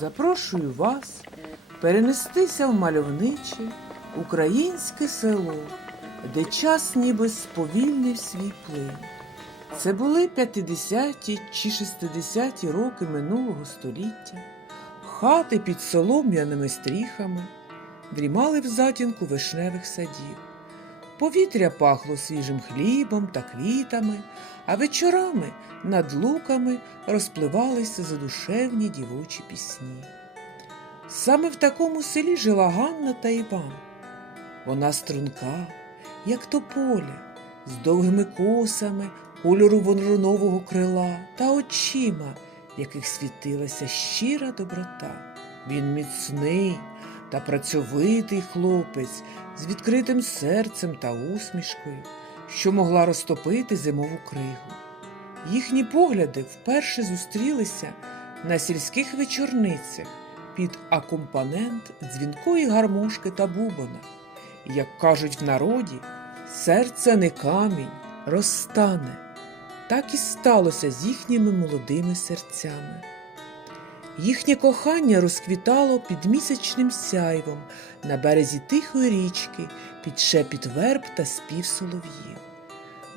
запрошую вас перенестися в мальовниче українське село, де час ніби сповільнив свій плин. Це були 50-ті чи 60-ті роки минулого століття. Хати під солом'яними стріхами дрімали в затінку вишневих садів. Повітря пахло свіжим хлібом та квітами, а вечорами над луками розпливалися задушевні дівочі пісні. Саме в такому селі жила Ганна та Іван. Вона струнка, як тополя, з довгими косами, кольору воронового крила та очима, в яких світилася щира доброта. Він міцний та працьовитий хлопець з відкритим серцем та усмішкою, що могла розтопити зимову кригу. Їхні погляди вперше зустрілися на сільських вечорницях під акомпанент дзвінкої гармошки та бубона. Як кажуть в народі, серце не камінь, розтане. Так і сталося з їхніми молодими серцями. Їхнє кохання розквітало під місячним сяйвом на березі тихої річки, під шепіт верб та спів солов'їв.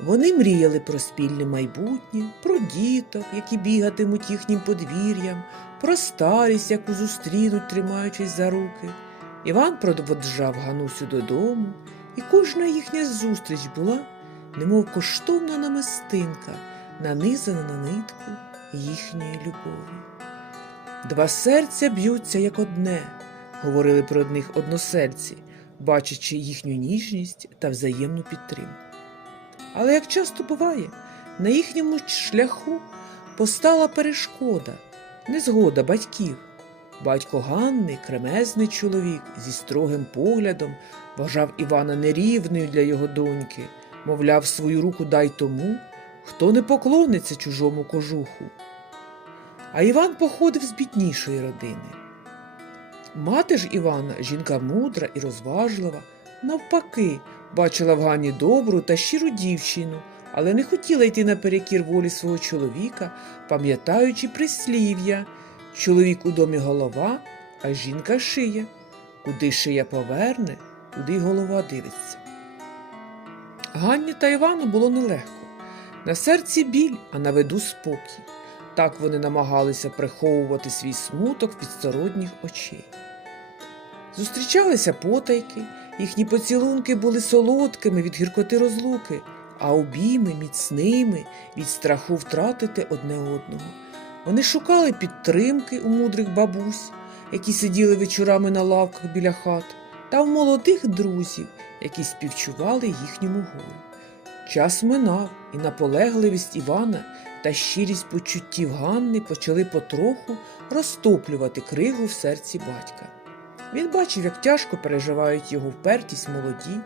Вони мріяли про спільне майбутнє, про діток, які бігатимуть їхнім подвір'ям, про старість, яку зустрінуть, тримаючись за руки. Іван проводжав Ганусю додому, і кожна їхня зустріч була, немов коштовна намистинка, нанизана на нитку їхньої любові. Два серця б'ються як одне, говорили про них односельці, бачачи їхню ніжність та взаємну підтримку. Але як часто буває, на їхньому шляху постала перешкода, незгода батьків. Батько Ганни, кремезний чоловік, зі строгим поглядом вважав Івана нерівною для його доньки, мовляв, свою руку дай тому, хто не поклониться чужому кожуху. А Іван походив з біднішої родини. Мати ж Івана, жінка мудра і розважлива, навпаки, бачила в Ганні добру та щиру дівчину, але не хотіла йти наперекір волі свого чоловіка, пам'ятаючи прислів'я чоловік у домі голова, а жінка шия. Куди шия поверне, туди й голова дивиться. Ганні та Івану було нелегко. На серці біль, а на виду спокій. Так вони намагалися приховувати свій смуток від сторонніх очей. Зустрічалися потайки, їхні поцілунки були солодкими від гіркоти розлуки, а обійми міцними від страху втратити одне одного. Вони шукали підтримки у мудрих бабусь, які сиділи вечорами на лавках біля хат, та в молодих друзів, які співчували їхньому горю. Час минав, і наполегливість Івана та щирість почуттів Ганни почали потроху розтоплювати кригу в серці батька. Він бачив, як тяжко переживають його впертість молоді,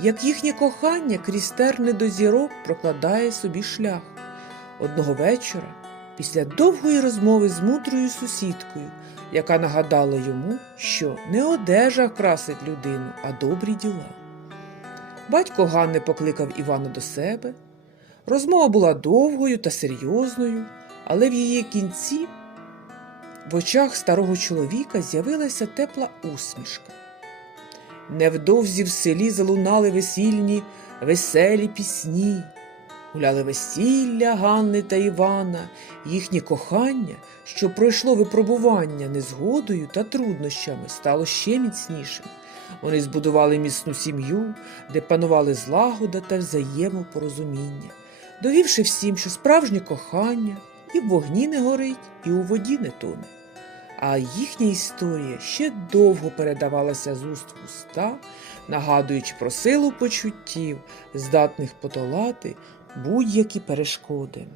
як їхнє кохання крізь терни до зірок прокладає собі шлях. Одного вечора, після довгої розмови з мудрою сусідкою, яка нагадала йому, що не одежа красить людину, а добрі діла. Батько Ганни покликав Івана до себе. Розмова була довгою та серйозною, але в її кінці в очах старого чоловіка з'явилася тепла усмішка. Невдовзі в селі залунали весільні, веселі пісні, гуляли весілля Ганни та Івана, їхнє кохання, що пройшло випробування незгодою та труднощами, стало ще міцнішим. Вони збудували міцну сім'ю, де панували злагода та взаємопорозуміння, довівши всім, що справжнє кохання і в вогні не горить, і у воді не тоне. А їхня історія ще довго передавалася з уст в уста, нагадуючи про силу почуттів, здатних подолати будь-які перешкоди.